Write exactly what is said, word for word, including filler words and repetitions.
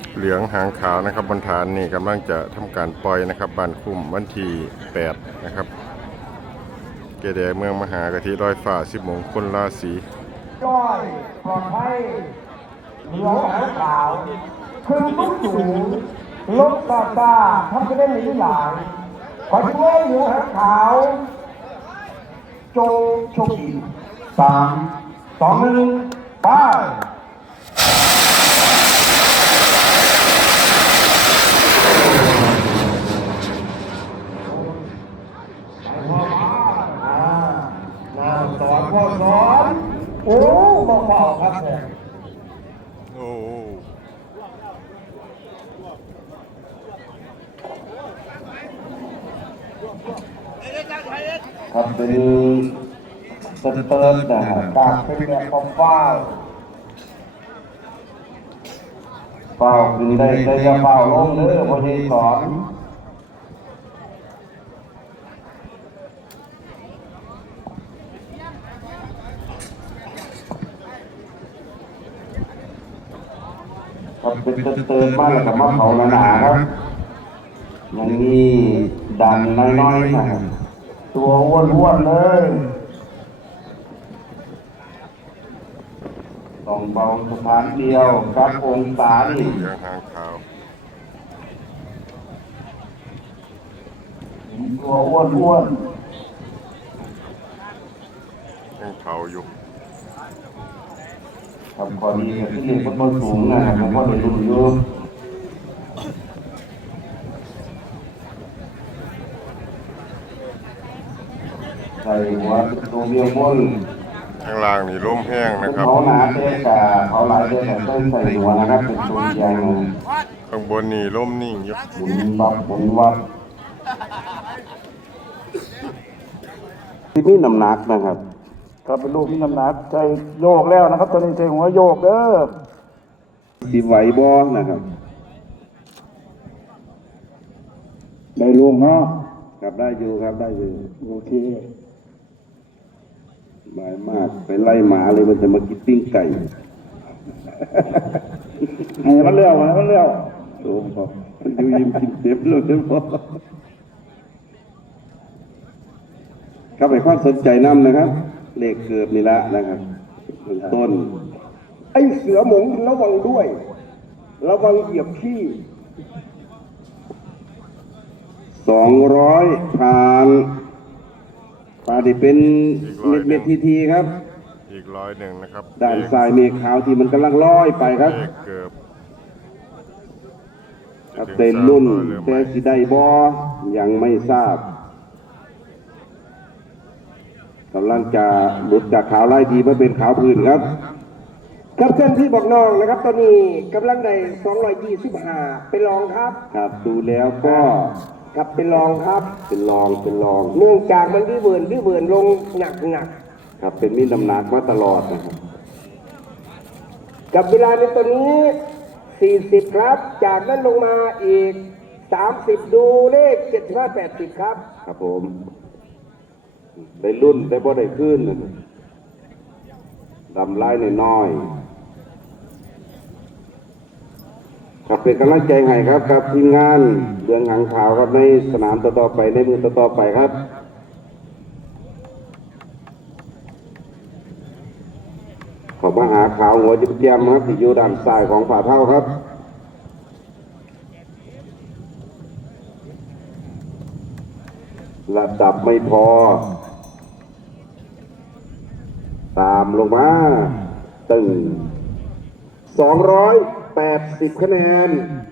เหลืองหางขาวนะครับบนฐานนี่กำลังจะทำการปล่อยนะครับบานคุ้มวันที่แปดนะครับเกแดเมืองมหากะทิร้อยฝ่าสิบมงคลราศีก้อยปลอดภัยเหลืองหางขาวคือลูกสูงลบตาตาทำจะได้หนีหลายขอช่วยเหลืองหางขาวจงโชคดีสามสองหนึ่งไปสอนพ่อสอนโอ้บอกเปล่าครับเนี่ยโอ้ครับเป็นเติร์ดเติร์ดนะฮะกากเป็นแบบของฟ้าเฝ้าขึ้นได้ได้จะเฝ้าลงเด้อพอดีสอนครับเป็นเติร์ดเติร์ดมากแล้วกับมะเขาหนาๆครับอย่างนี้ดันน้อยๆนะครับตัวอ้วนๆเลยต้องเบาสถานเดียวกับองศานี่เหลืองหางขาวตัวอ้วนๆยังเผาอยู่ทำความดีกับที่เรียนฟุตบอลสูงนะครับมันก็ได้รุ่นเยอะใส่หัวตัวเมียบนข้างล่างนี่ร่มแห้งนะครับเขาหนาเต้กาเขาหลายเต้แต่ต้นใส่หัวนะครับเป็นตัวใหญ่ข้างบนนี่ร่มนิ่งอยู่หมุนบับหมุนวัดที่นี่น้ำหนักนะครับครับเป็นลูกที่น้ำหนักใจโยกแล้วนะครับตอนนี้ใจหัวโยกเด้อสีไหวบอนะครับได้ลุงเนาะครับได้อยู่ครับได้อยู่โอเคบายมากไปไล่หมาเลยมันจะมากินปิ้งไก่ให้มันเลี้ยวให้มันเลี้ยวโอ้โหมันอยู่ยิ้มกินเต็มเลยเต็มพอครับไปความสนใจน้ำนะครับเลขเกิดนี่ละนะครับต้นไอเสือหมงระวังด้วยระวังเหยียบขี้สองร้อยผ่านปลาที่เป็นเม็ดเม็ดทีทีครับอีกร้อยหนึ่งนะครับด้านซ้ายเมฆขาวที่มันกำลังลอยไปครับเกือบครับเต็นรุ่นแต่สิได้บอยังไม่ทราบกำลังจะหลุดจากขาวไล่ดีมาเป็นขาวพื้นครับครับเส้นที่บอกน้องนะครับตอนนี้กำลังได้สองร้อยยี่สิบห้าเป็นรองครับครับดูแล้วก็ครับเป็นรองครับเป็นรองเป็นรองเนื่องจากมันดื้อเบิร์นดื้อเบิร์นลงหนักหนักครับเป็นมีน้ำหนักมาตลอดนะครับกับเวลาในตัวนี้สี่สิบครับจากนั้นลงมาอีกสามสิบดูเลขเจ็ดสิบห้าแปดสิบครับครับผมได้รุ่นได้บ่ได้ขึ้นดำไล่น้อยครับเป็นกำลังใจให้ครับครับทีมงานเรื่องหางขาวครับในสนามต่อๆไปในมือต่อๆไปครับขอมาหาขาวหัวจิ้มแก้มครับที่อยู่ด้านซ้ายของฝ่าเท้าครับระดับไม่พอตามลงมาตึงสองร้อยแปดสิบคะแนน